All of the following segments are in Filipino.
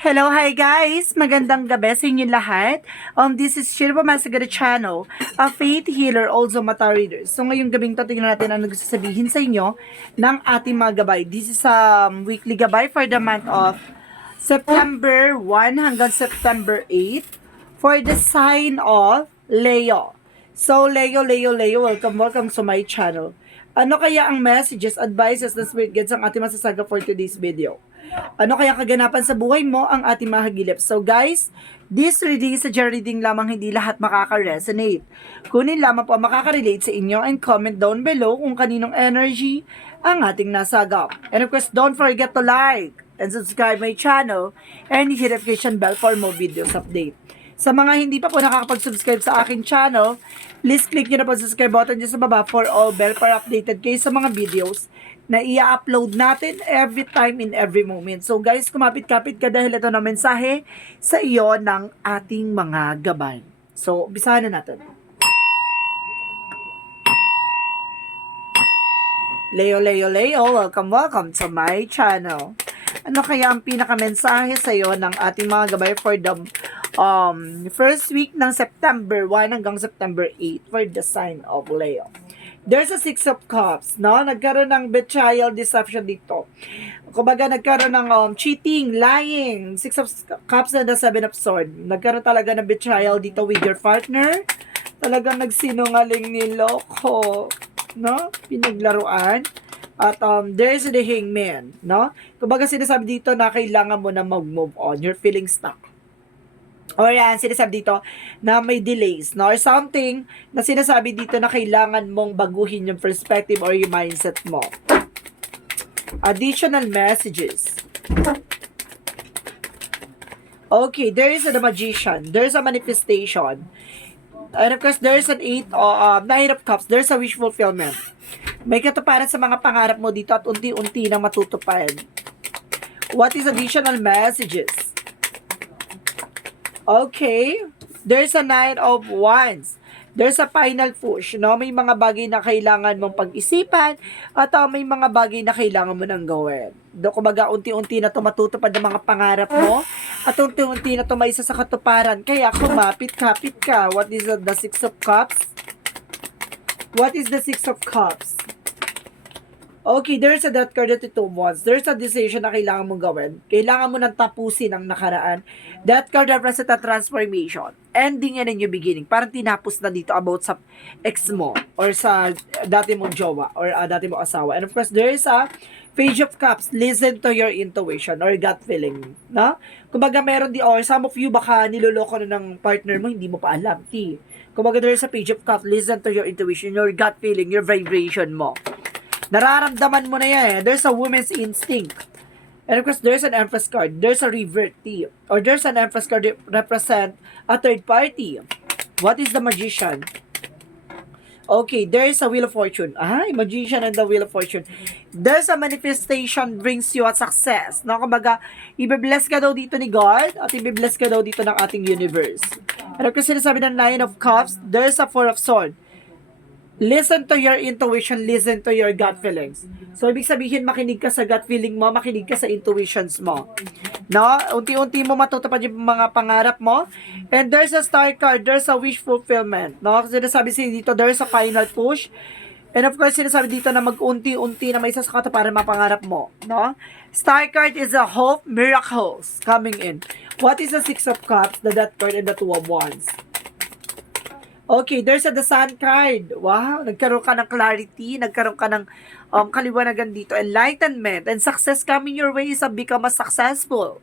Hello, hi guys! Magandang gabi sa inyo lahat. This is Shirva Masagada Channel, a faith healer, also mata reader. So ngayong gabing to, tingnan natin ang nagsasabihin sa inyo ng ating mga gabay. This is weekly gabay for the month of September 1 hanggang September 8 for the sign of Leo. So Leo, welcome to my channel. Ano kaya ang messages, advices na spirit guides ang ating masasaga for today's video? Ano kaya kaganapan sa buhay mo ang ating mahagilip? So guys, this reading is a general reading lamang, hindi lahat makaka-resonate. Kunin lamang po ang makaka-relate sa inyo and comment down below kung kaninong energy ang ating nasagap. And of course, don't forget to like and subscribe my channel and hit notification bell for more videos update. Sa mga hindi pa po nakakapag-subscribe sa aking channel, please click nyo na po subscribe button dyan sa baba for all bell para updated kayo sa mga videos na i-upload natin every time in every moment. So guys, kumapit-kapit ka dahil ito na mensahe sa iyo ng ating mga gabay. So, umpisahan na natin. Leo, welcome to my channel. Ano kaya ang pinaka-mensahe sa iyo ng ating mga gabay for the first week ng September 1 hanggang September 8 for the sign of Leo? There's a 6 of Cups, no? Nagkaroon ng betrayal, deception dito. Kumbaga, nagkaroon ng cheating, lying. 6 of Cups and the 7 of Swords. Nagkaroon talaga ng betrayal dito with your partner. Talagang nagsinungaling niloko, no? Pinaglaruan. At there's the Hangman, no? Kumbaga, sinasabi dito na kailangan mo na mag-move on. You're feeling stuck. Or yan, sinasabi dito na may delays, no? Or something na sinasabi dito na kailangan mong baguhin yung perspective or yung mindset mo. Additional messages. Okay, there is the Magician. There's a manifestation. And of course, there's an 9 of Cups. There's a wish fulfillment. May katuparan sa mga pangarap mo dito at unti-unti na matutupad. What is additional messages? Okay, there's a 9 of Wands. There's a final push, no? May mga bagay na kailangan mong pag-isipan at may mga bagay na kailangan mo nang gawin. Kumbaga, unti-unti na matutupad ng mga pangarap mo at unti-unti na maisa sa katuparan. Kaya kumapit-kapit ka. What is the 6 of Cups? What is the 6 of Cups? Okay, there's a death card at 2 of Wands. There's a decision na kailangan mong gawin. Kailangan mo nang tapusin ang nakaraan. Death card represents a transformation. Ending and a new beginning. Parang tinapos na dito about sa ex mo or sa dati mong jowa or dati mong asawa. And of course, there is a Page of Cups. Listen to your intuition or gut feeling. No? Kumbaga meron or some of you baka niloloko na ng partner mo, hindi mo pa alam. Kumbaga there is a Page of Cups. Listen to your intuition, your gut feeling, your vibration mo. Nararamdaman mo na yan. There's a woman's instinct. And of course, there's an Empress card. There's a revert. Or there's an Empress card represent a third party. What is the Magician? Okay, there's a Wheel of Fortune. Magician and the Wheel of Fortune. There's a manifestation brings you a success. No, kumbaga, i-bless ka daw dito ni God at i-bless ka daw dito ng ating universe. And of course, sinasabi ng 9 of Cups, there's a 4 of Swords. Listen to your intuition, listen to your gut feelings. So, ibig sabihin, makinig ka sa gut feeling mo, makinig ka sa intuitions mo. No? Unti-unti mo matutupad yung mga pangarap mo. And there's a star card, there's a wish fulfillment. No? Sinasabi dito, there's a final push. And of course, sinasabi dito na mag-unti-unti na may isa sa katuparan mga pangarap mo. No? Star card is a hope, miracles coming in. What is the 6 of Cups, the Death card, and the 2 of Wands? Okay, there's the Sun card. Wow, nagkaroon ka ng clarity, nagkaroon ka ng kaliwanagan dito. Enlightenment and success coming your way is become a successful.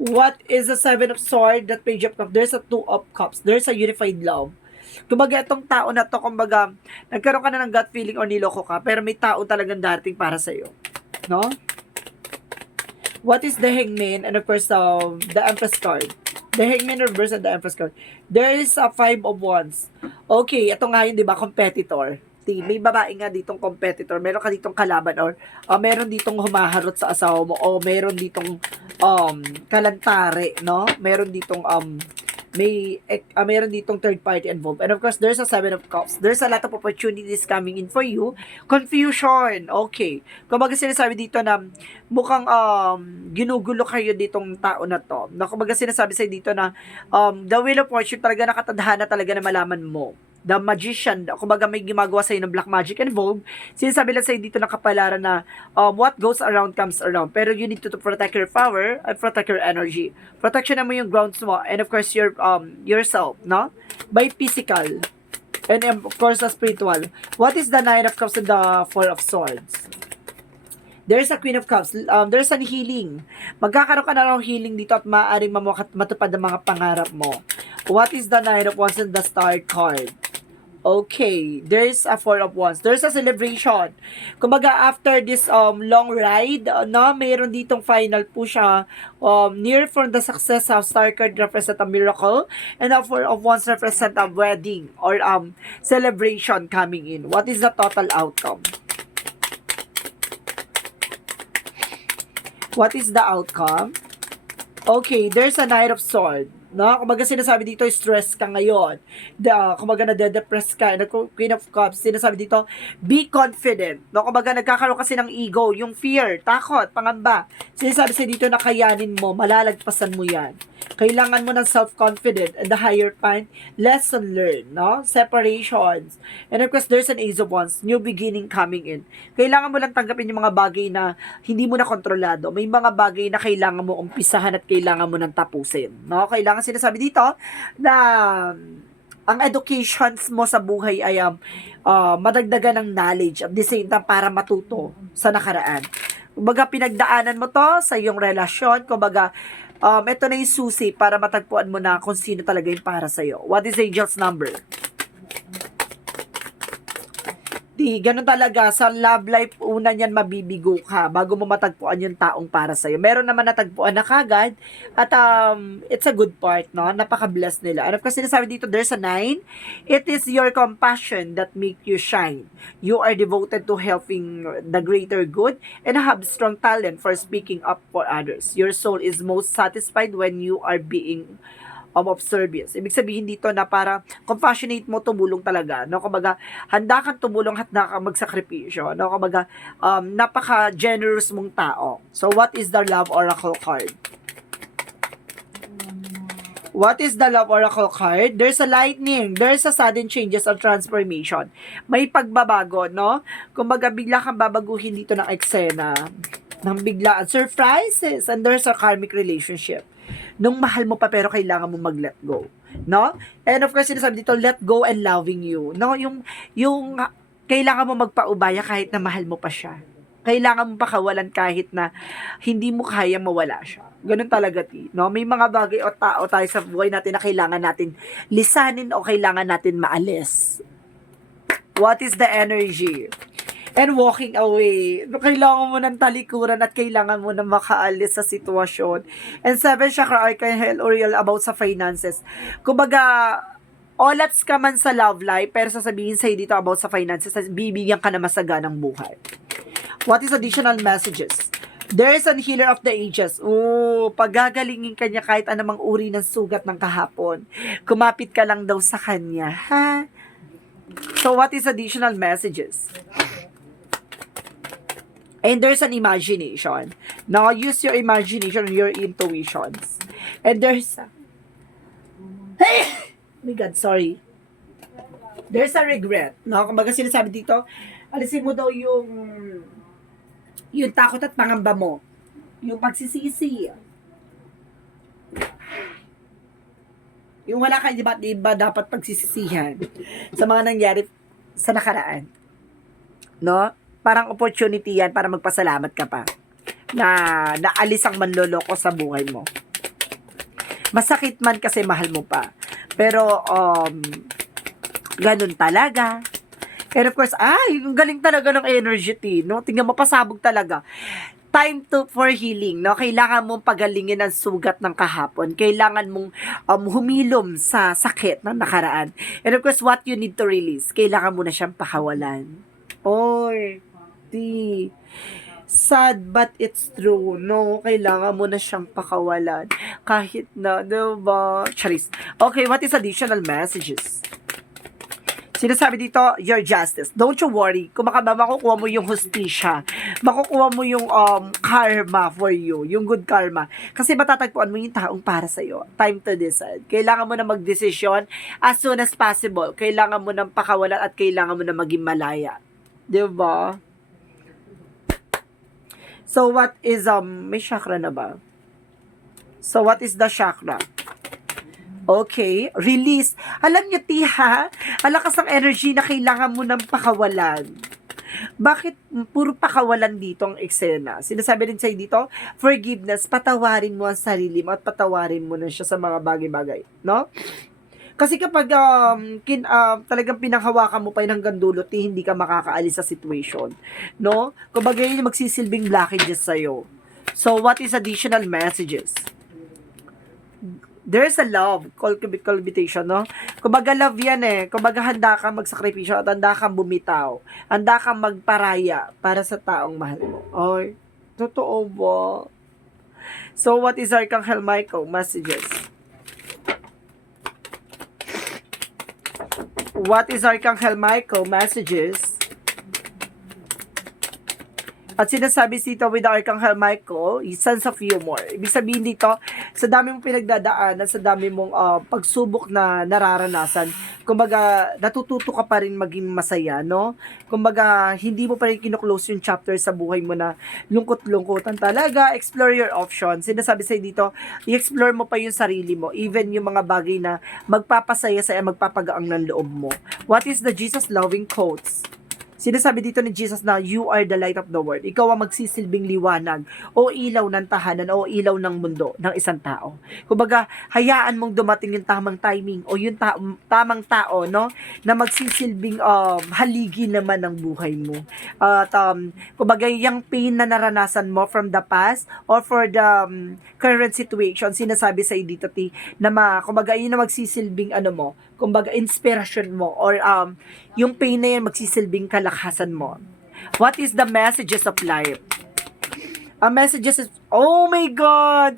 What is the 7 of Swords, that Page of Cups? There's a 2 of Cups. There's a unified love. Kumbaga, itong tao na to, kumbaga, nagkaroon ka na ng gut feeling or niloko ka, pero may tao talagang darating para sa'yo. No? What is the Hangman? And of course, the Empress card. The Hangman reverse and the Empress card. There is a 5 of Wands. Okay, ito nga yun, di ba, competitor. May babae nga ditong competitor. Meron ka ditong kalaban or meron ditong humaharot sa asawa mo o meron ditong kalantare, no? Meron ditong Mayroon ditong third party involved. And of course, there's a Seven of Cups. There's a lot of opportunities coming in for you. Confusion. Okay. Kumbaga sinasabi dito na mukhang ginugulo kayo ditong tao na to. Na kumbaga sinasabi sa'yo dito na the Wheel of Fortune talaga nakatadhana talaga na malaman mo. The Magician, kumbaga may gumagawa sa'yo ng black magic involved. Sinasabi lang sa'yo dito ng kapalaran na what goes around comes around. Pero you need to protect your power and protect your energy. Protection mo yung grounds mo and of course your yourself, no? By physical and of course the spiritual. What is the Nine of Cups and the Four of Swords? There's a Queen of Cups. There's an healing. Magkakaroon ka na ng healing dito at maaaring matupad ang mga pangarap mo. What is the Nine of Wands and the Star card? Okay, there's a Four of Wands. There's a celebration. Kumbaga, after this long ride, no, mayroon ditong final po siya. Near from the success of Star card represent a miracle, and the Four of Wands represent a wedding or celebration coming in. What is the total outcome? What is the outcome? Okay, there's a Knight of Swords. No? Kumbaga sinasabi dito, stress ka ngayon. Kumbaga nade-depress ka. And Queen of Cups, sinasabi dito, be confident. No? Kumbaga nagkakaroon kasi ng ego, yung fear, takot, pangamba. Sinasabi sa dito na kayanin mo, malalagpasan mo yan. Kailangan mo ng self-confident and the higher point, lesson learned, no? Separations. And of course, there's an Ace of Wands, new beginning coming in. Kailangan mo lang tanggapin yung mga bagay na hindi mo na kontrolado. May mga bagay na kailangan mo umpisahan at kailangan mo nang tapusin, no? Kailangan sinasabi dito na ang educations mo sa buhay ay madagdagan ng knowledge at the same time para matuto sa nakaraan. Kumbaga, pinagdaanan mo to sa iyong relasyon. Kumbaga, ito na yung susi para matagpuan mo na kung sino talaga yung para sa'yo. What is Angel's number? Ganun talaga, sa love life, una niyan mabibigo ka bago mo matagpuan yung taong para sa'yo. Meron naman natagpuan na kagad at it's a good part, no? Napaka-bless nila. And of course, sinasabi dito, there's a 9. It is your compassion that make you shine. You are devoted to helping the greater good and have strong talent for speaking up for others. Your soul is most satisfied when you are being of service. Ibig sabihin dito na para compassionate mo, tumulong talaga. No? Kumbaga, handa kang tumulong at handa kang magsakripisyo. No? Kumbaga, napaka-generous mong tao. So, what is the Love Oracle card? What is the Love Oracle card? There's a lightning. There's a sudden changes or transformation. May pagbabago, no? Kumbaga, bigla kang babaguhin dito ng eksena. Ng biglaan. Surprises. And there's a karmic relationship. Nung mahal mo pa pero kailangan mo mag-let go. No? And of course, sinasabi dito, let go and loving you. No? Yung kailangan mo magpaubaya kahit na mahal mo pa siya. Kailangan mo pakawalan kahit na hindi mo kaya mawala siya. Ganun talaga, no? May mga bagay o tao tayo sa buhay natin na kailangan natin lisanin o kailangan natin maalis. What is the energy? And walking away. Kailangan mo ng talikuran at kailangan mo na makaalis sa sitwasyon. And 7 chakra archangel Uriel about sa finances. Kumbaga, olats ka man sa love life, pero sasabihin sa'yo dito about sa finances, bibigyan ka na masaganang buhay. What is additional messages? There is an healer of the ages. Pagagalingin ka niya kahit anumang uri ng sugat ng kahapon. Kumapit ka lang daw sa kanya. Ha? So, what is additional messages? And there's an imagination. Now, use your imagination and your intuitions. And there's oh my God, sorry. There's a regret. No? Kumbaga sinasabi dito, alisin mo daw yung takot at pangamba mo. Yung pagsisisi. Yung wala ka, di ba dapat pagsisisihan sa mga nangyari sa nakaraan. No? Parang opportunity yan para magpasalamat ka pa na naalis ang manloloko sa buhay mo. Masakit man kasi mahal mo pa. Pero, ganun talaga. And of course, yung galing talaga ng energy, no? Tingnan mo, pasabog talaga. Time for healing, no? Kailangan mong pagalingin ang sugat ng kahapon. Kailangan mong humilom sa sakit ng nakaraan. And of course, what you need to release, kailangan mo na siyang pakawalan. Sad but it's true, no? Kailangan mo na siyang pakawalan. Kahit na, diba? Charis. Okay, what is additional messages? Sinasabi dito, your justice. Don't you worry. Kung makukuha mo yung hustisya, makukuha mo yung karma for you, yung good karma. Kasi matatagpuan mo yung taong para sa'yo. Time to decide. Kailangan mo na magdesisyon as soon as possible. Kailangan mo ng pakawalan at kailangan mo na maging malaya. Diba? So, what is, may chakra na ba? So, what is the chakra? Okay, release. Alam niyo, Tiha, alakas ng energy na kailangan mo ng pakawalan. Bakit puro pakawalan dito ang eksena? Sinasabi rin sa'yo dito, forgiveness, patawarin mo ang sarili mo at patawarin mo na siya sa mga bagay-bagay, no? Kasi kapag talagang pinanghawakan mo pa yun hanggang dulo, hindi ka makakaalis sa situation, no? Kumbaga yun magsisilbing blockages sa'yo. So, what is additional messages? There's a love, cultivation, no? Kumbaga love yan eh. Kumbaga handa kang magsakripisyo at handa kang bumitaw. Handa kang magparaya para sa taong mahal mo. Oy, totoo ba? So, what is Archangel Michael messages? What is Archangel Michael messages? At sinasabi dito with Archangel Michael, sense of humor. Ibig sabihin dito, sa dami mong pinagdadaanan, sa dami mong pagsubok na nararanasan, kumbaga, natututo ka pa rin maging masaya, no? Kumbaga, hindi mo pa rin kinuklose yung chapter sa buhay mo na lungkot-lungkotan talaga. Explore your options. Sinasabi sa'yo dito, i-explore mo pa yung sarili mo, even yung mga bagay na magpapasaya sa'yo, magpapagaang ng loob mo. What is the Jesus-loving quotes? Sinasabi dito ni Jesus na you are the light of the world. Ikaw ang magsisilbing liwanag o ilaw ng tahanan o ilaw ng mundo ng isang tao. Kumbaga, hayaan mong dumating yung tamang timing o yung tamang tao, no, na magsisilbing haligi naman ng buhay mo. At kumbaga, yung pain na naranasan mo from the past or for the current situation, sinasabi sa dito na kumbaga, yun na magsisilbing mo, kumbaga, inspiration mo or yung pain na yan magsisilbing kalakasan mo. What is the messages of life? Ang messages is, oh my God!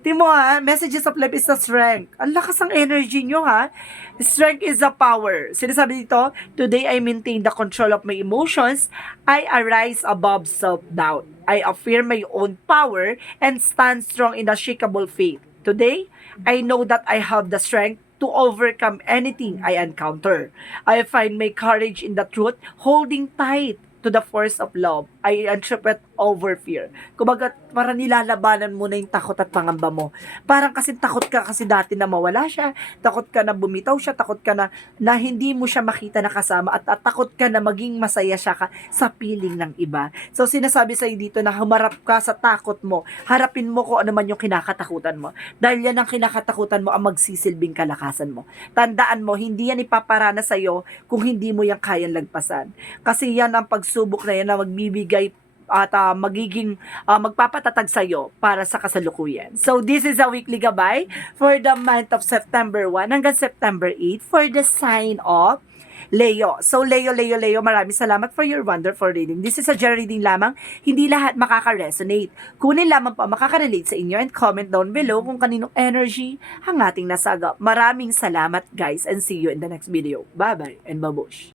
Tingnan mo messages of life is the strength. Ang lakas ng energy nyo Strength is the power. Sinasabi dito, today I maintain the control of my emotions. I arise above self-doubt. I affirm my own power and stand strong in the unshakable faith. Today, I know that I have the strength to overcome anything I encounter. I find my courage in the truth, holding tight to the force of love. I interpret over fear. Kumbaga, parang nilalabanan mo na yung takot at pangamba mo. Parang kasi takot ka kasi dati na mawala siya, takot ka na bumitaw siya, takot ka na hindi mo siya makita na kasama at takot ka na maging masaya siya sa piling ng iba. So, sinasabi sa'yo dito na humarap ka sa takot mo. Harapin mo kung ano man yung kinakatakutan mo. Dahil yan ang kinakatakutan mo ang magsisilbing kalakasan mo. Tandaan mo, hindi yan ipaparana sa'yo kung hindi mo yan kayang lagpasan. Kasi yan ang pagsubok na yan na magbibigay at magiging magpapatatag sa'yo para sa kasalukuyan. So, this is a weekly gabay for the month of September 1 hanggang September 8 for the sign of Leo. So, Leo, maraming salamat for your wonderful reading. This is a general reading lamang. Hindi lahat makaka-resonate. Kunin lamang pa makaka-relate sa inyo and comment down below kung kaninong energy ang ating nasagap. Maraming salamat guys and see you in the next video. Bye-bye and babush!